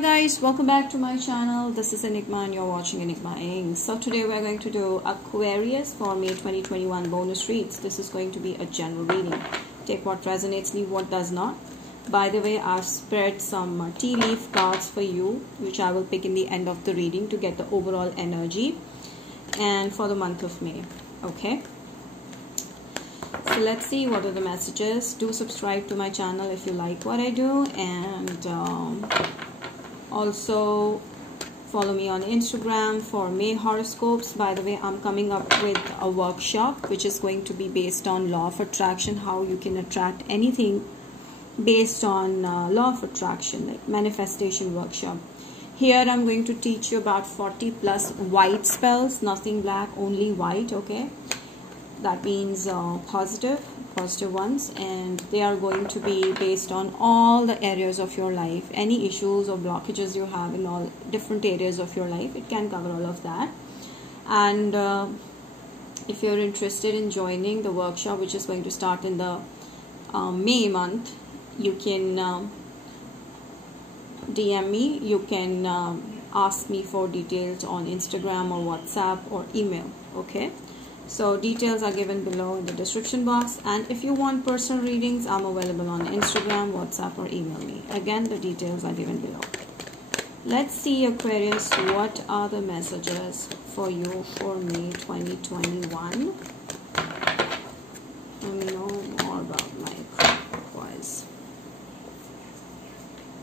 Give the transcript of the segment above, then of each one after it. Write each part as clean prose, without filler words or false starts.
guys, welcome back to my channel. This is Enigma and you're watching Enigma Ink. So today we're going to do Aquarius for May 2021 bonus reads. This is going to be a general reading. Take what resonates, leave what does not. By the way, I've spread some tea leaf cards for you, which I will pick in the end of the reading to get the overall energy and for the month of May. Okay, so let's see what are the messages. Do subscribe to my channel if you like what I do, and also follow me on Instagram for May horoscopes. By the way, I'm coming up with a workshop which is going to be based on law of attraction, how you can attract anything based on law of attraction, like manifestation workshop. Here I'm going to teach you about 40 plus white spells, nothing black, only white. Okay, that means positive ones, and they are going to be based on all the areas of your life. Any issues or blockages you have in all different areas of your life, it can cover all of that. And if you're interested in joining the workshop, which is going to start in the May month, you can DM me. You can ask me for details on Instagram or WhatsApp or email. Okay, so details are given below in the description box, and if you want personal readings, I'm available on Instagram, WhatsApp or email me. Again, the details are given below. Let's see, Aquarius, what are the messages for you for May 2021? Let me know more about my clockwise.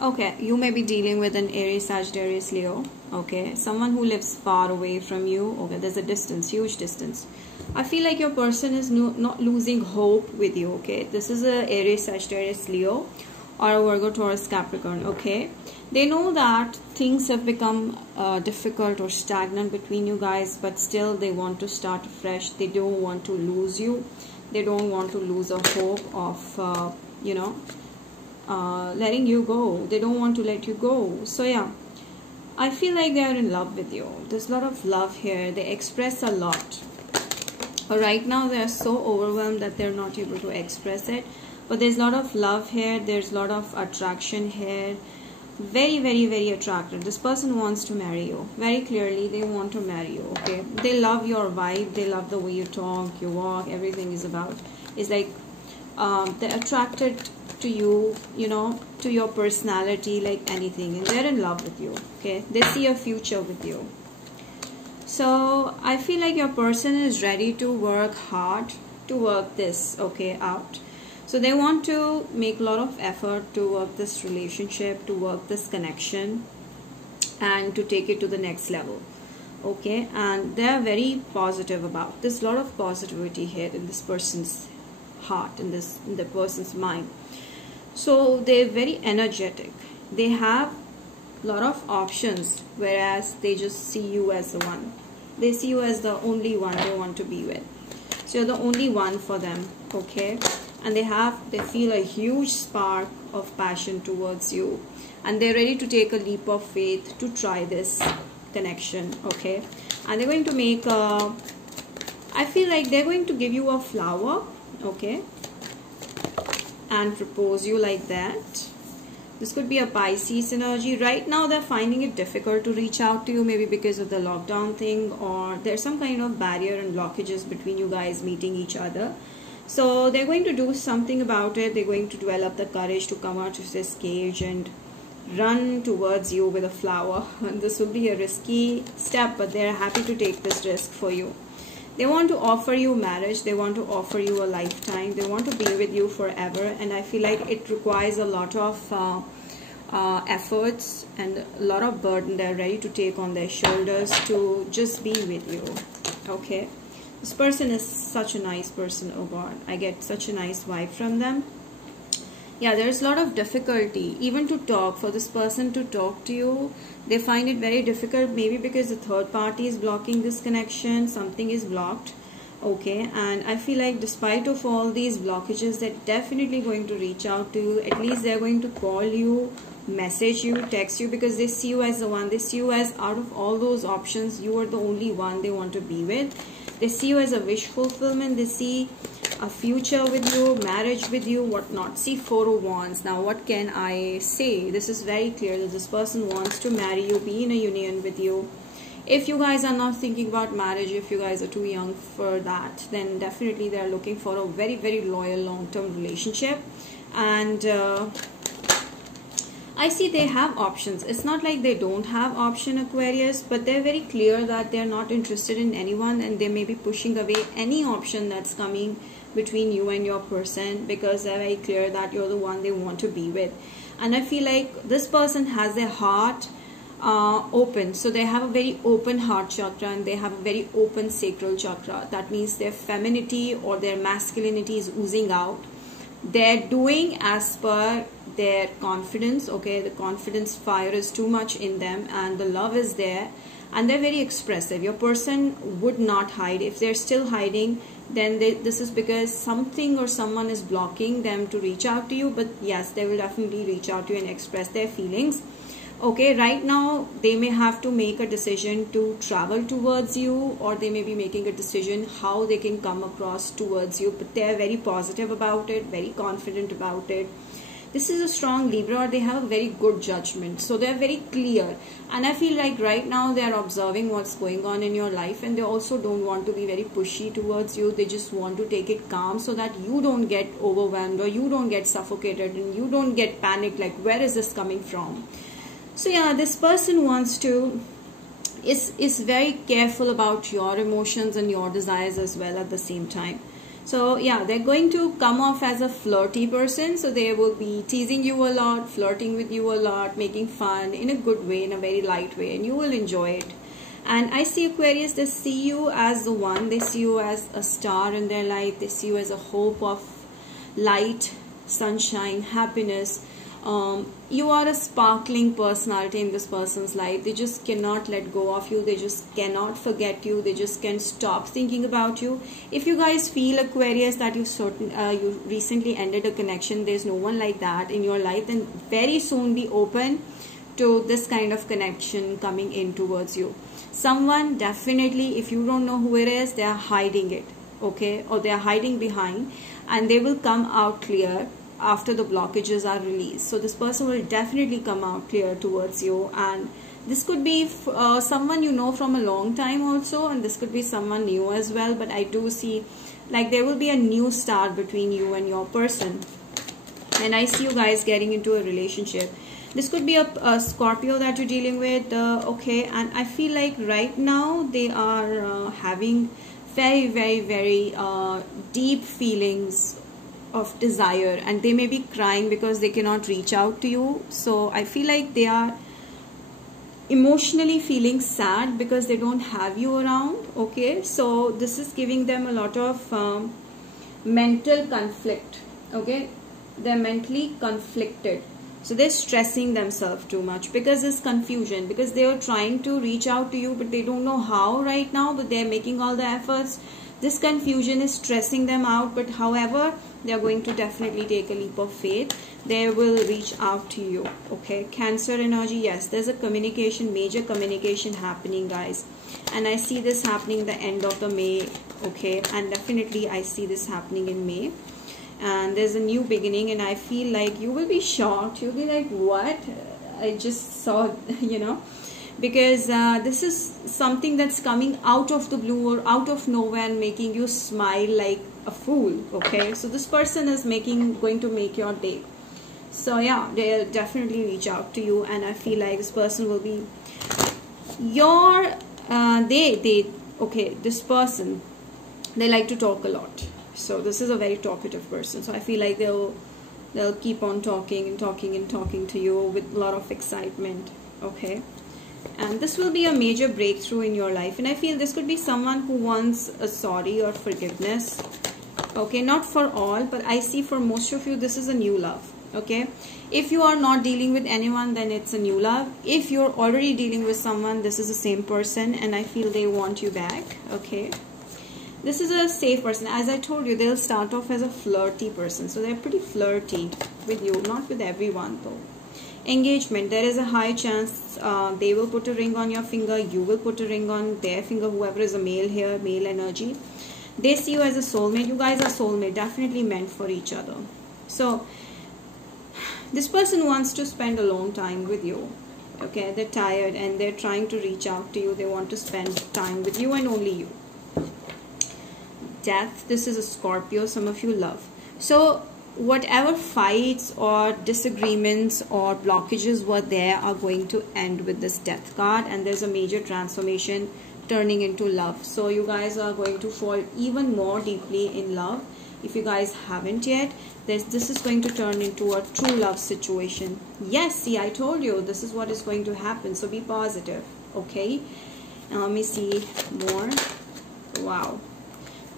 Okay, you may be dealing with an Aries, Sagittarius, Leo. Okay, someone who lives far away from you. Okay, there's a distance, huge distance. I feel like your person is not losing hope with you. Okay, this is a Aries, Sagittarius, Leo, or a Virgo, Taurus, Capricorn. Okay, they know that things have become difficult or stagnant between you guys, but still they want to start fresh. They don't want to lose you. They don't want to lose a hope of letting you go. They don't want to let you go. So yeah, I feel like they are in love with you. There's a lot of love here. They express a lot. But right now they are so overwhelmed that they're not able to express it. But there's a lot of love here. There's a lot of attraction here. Very, very, very attracted. This person wants to marry you. Very clearly, they want to marry you. Okay, they love your vibe. They love the way you talk, you walk. Everything is about. It's like they're attracted to you, to your personality, like anything, and they're in love with you. Okay, they see a future with you. So I feel like your person is ready to work hard to work this out. So they want to make a lot of effort to work this relationship, to work this connection, and to take it to the next level. Okay, and they are very positive about this. A lot of positivity here in this person's heart, in the person's mind. So they're very energetic. They have a lot of options, whereas they just see you as the one. They see you as the only one they want to be with. So you're the only one for them. Okay, and they feel a huge spark of passion towards you, and they're ready to take a leap of faith to try this connection. Okay, and they're going to make I feel like they're going to give you a flower. Okay, and propose you like that. This could be a Pisces energy. Right now they're finding it difficult to reach out to you, maybe because of the lockdown thing, or there's some kind of barrier and blockages between you guys meeting each other. So they're going to do something about it. They're going to develop the courage to come out of this cage and run towards you with a flower. And this will be a risky step, but they're happy to take this risk for you. They want to offer you marriage. They want to offer you a lifetime. They want to be with you forever. And I feel like it requires a lot of efforts and a lot of burden they're ready to take on their shoulders to just be with you. Okay, this person is such a nice person. Oh God, I get such a nice vibe from them. Yeah, there's a lot of difficulty even to talk. For this person to talk to you, they find it very difficult, maybe because the third party is blocking this connection. Something is blocked. Okay, and I feel like despite of all these blockages, they're definitely going to reach out to you. At least they're going to call you, message you, text you, because they see you as the one. They see you as, out of all those options, you are the only one they want to be with. They see you as a wish fulfillment. They see a future with you, marriage with you, whatnot. See, 4 of Wands. Now what can I say? This is very clear that this person wants to marry you, be in a union with you. If you guys are not thinking about marriage, if you guys are too young for that, then definitely they are looking for a very, very loyal long-term relationship. And I see they have options. It's not like they don't have option, Aquarius, but they're very clear that they're not interested in anyone, and they may be pushing away any option that's coming between you and your person, because they're very clear that you're the one they want to be with. And I feel like this person has their heart open. So they have a very open heart chakra, and they have a very open sacral chakra. That means their femininity or their masculinity is oozing out. They're doing as per their confidence. Okay, the confidence fire is too much in them, and the love is there, and they're very expressive. Your person would not hide. If they're still hiding, then this is because something or someone is blocking them to reach out to you. But yes, they will definitely reach out to you and express their feelings. Okay, right now they may have to make a decision to travel towards you, or they may be making a decision how they can come across towards you, but they're very positive about it, very confident about it. This is a strong Libra, or they have a very good judgment, so they're very clear. And I feel like right now they're observing what's going on in your life, and they also don't want to be very pushy towards you. They just want to take it calm so that you don't get overwhelmed, or you don't get suffocated, and you don't get panicked like, where is this coming from? So yeah, this person wants to is very careful about your emotions and your desires as well at the same time. So yeah, they're going to come off as a flirty person. So they will be teasing you a lot, flirting with you a lot, making fun in a good way, in a very light way, and you will enjoy it. And I see, Aquarius, they see you as the one. They see you as a star in their life. They see you as a hope of light, sunshine, happiness. You are a sparkling personality in this person's life. They just cannot let go of you. They just cannot forget you. They just can't stop thinking about you. If you guys feel, Aquarius, that you recently ended a connection, there's no one like that in your life, then very soon be open to this kind of connection coming in towards you. Someone, definitely, if you don't know who it is, they are hiding it, okay, or they are hiding behind, and they will come out clear after the blockages are released. So this person will definitely come out clear towards you, and this could be someone you know from a long time also, and this could be someone new as well. But I do see like there will be a new start between you and your person, and I see you guys getting into a relationship. This could be a Scorpio that you're dealing with, okay, and I feel like right now they are having very, very, very deep feelings of desire, and they may be crying because they cannot reach out to you. So I feel like they are emotionally feeling sad because they don't have you around, okay. So this is giving them a lot of mental conflict, okay. They're mentally conflicted, so they're stressing themselves too much because there's confusion, because they are trying to reach out to you but they don't know how right now, but they're making all the efforts. This confusion is stressing them out, but however, they are going to definitely take a leap of faith. They will reach out to you, okay. Cancer energy, yes, there's a communication, major communication happening, guys, and I see this happening the end of the May, okay, and definitely I see this happening in May. And there's a new beginning, and I feel like you will be shocked. You'll be like, what? I just saw, you know, because this is something that's coming out of the blue or out of nowhere and making you smile like a fool, okay. So this person is going to make your day. So yeah, they'll definitely reach out to you, and I feel like this person will be your okay, this person, they like to talk a lot. So this is a very talkative person. So I feel like they'll keep on talking and talking and talking to you with a lot of excitement, okay. And this will be a major breakthrough in your life, and I feel this could be someone who wants a sorry or forgiveness, okay. Not for all, but I see for most of you this is a new love, okay. If you are not dealing with anyone, then it's a new love. If you're already dealing with someone, this is the same person, and I feel they want you back, okay. This is a safe person. As I told you, they'll start off as a flirty person. So they're pretty flirty with you, not with everyone though. Engagement, there is a high chance they will put a ring on your finger, you will put a ring on their finger, whoever is a male here, male energy. They see you as a soulmate. You guys are soulmate, definitely meant for each other. So this person wants to spend a long time with you. Okay, they're tired and they're trying to reach out to you. They want to spend time with you and only you. Death, this is a Scorpio, some of you love. So whatever fights or disagreements or blockages were there are going to end with this Death card, and there's a major transformation turning into love. So you guys are going to fall even more deeply in love. If you guys haven't yet, this is going to turn into a true love situation. Yes, see, I told you this is what is going to happen. So be positive, okay? Now let me see more. Wow.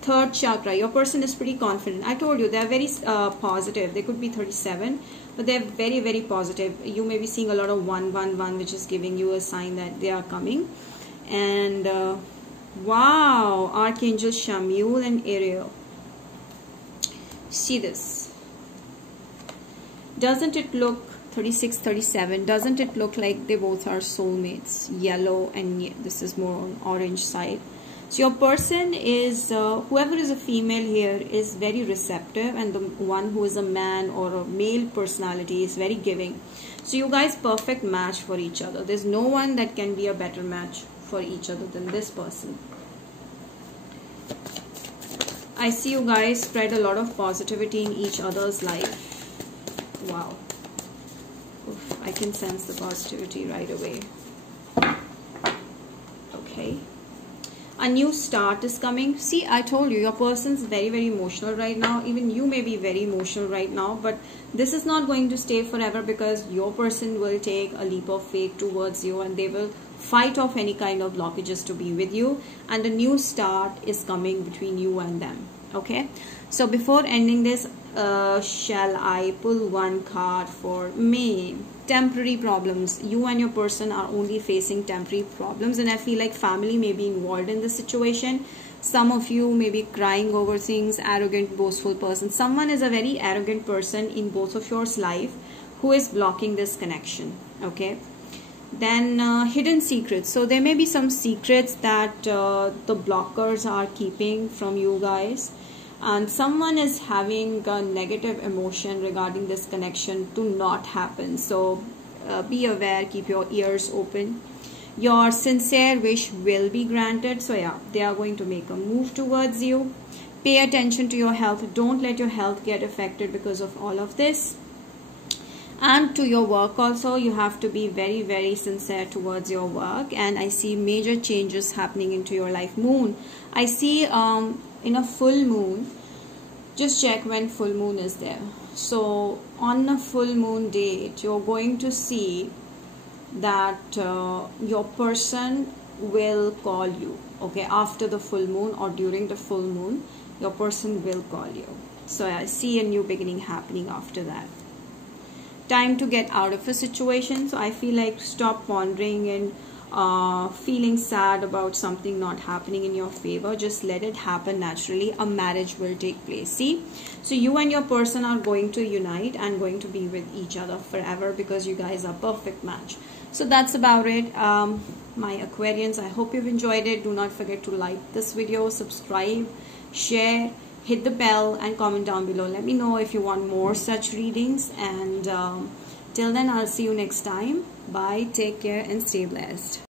Third chakra, your person is pretty confident. I told you they're very positive. They could be 37, but they're very, very positive. You may be seeing a lot of 111, which is giving you a sign that they are coming. And wow, Archangel Chamuel and Ariel. See this. Doesn't it look 36, 37? Doesn't it look like they both are soulmates? Yellow and this is more on orange side. So your person is, whoever is a female here is very receptive, and the one who is a man or a male personality is very giving. So you guys perfect match for each other. There's no one that can be a better match for each other than this person. I see you guys spread a lot of positivity in each other's life. Wow. Oof, I can sense the positivity right away. Okay. A new start is coming. See, I told you, your person's very, very emotional right now. Even you may be very emotional right now, but this is not going to stay forever, because your person will take a leap of faith towards you and they will fight off any kind of blockages to be with you, and a new start is coming between you and them. Okay, so before ending this, shall I pull one card for me? Temporary problems. You and your person are only facing temporary problems, and I feel like family may be involved in this situation. Some of you may be crying over things. Arrogant, boastful person. Someone is a very arrogant person in both of yours life who is blocking this connection. Okay, then hidden secrets. So there may be some secrets that the blockers are keeping from you guys, and someone is having a negative emotion regarding this connection to not happen. So be aware, keep your ears open. Your sincere wish will be granted. So yeah, they are going to make a move towards you. Pay attention to your health. Don't let your health get affected because of all of this. And to your work also, you have to be very, very sincere towards your work. And I see major changes happening into your life. Moon, I see in a full moon, just check when full moon is there. So on a full moon date, you're going to see that your person will call you. Okay, after the full moon or during the full moon, your person will call you. So I see a new beginning happening after that. Time to get out of a situation. So I feel like stop pondering and feeling sad about something not happening in your favor. Just let it happen naturally. A marriage will take place. See, so you and your person are going to unite and going to be with each other forever, because you guys are perfect match. So that's about it, my Aquarians. I hope you've enjoyed it. Do not forget to like this video, subscribe, share, hit the bell, and comment down below. Let me know if you want more such readings, and till then, I'll see you next time. Bye, take care, and stay blessed.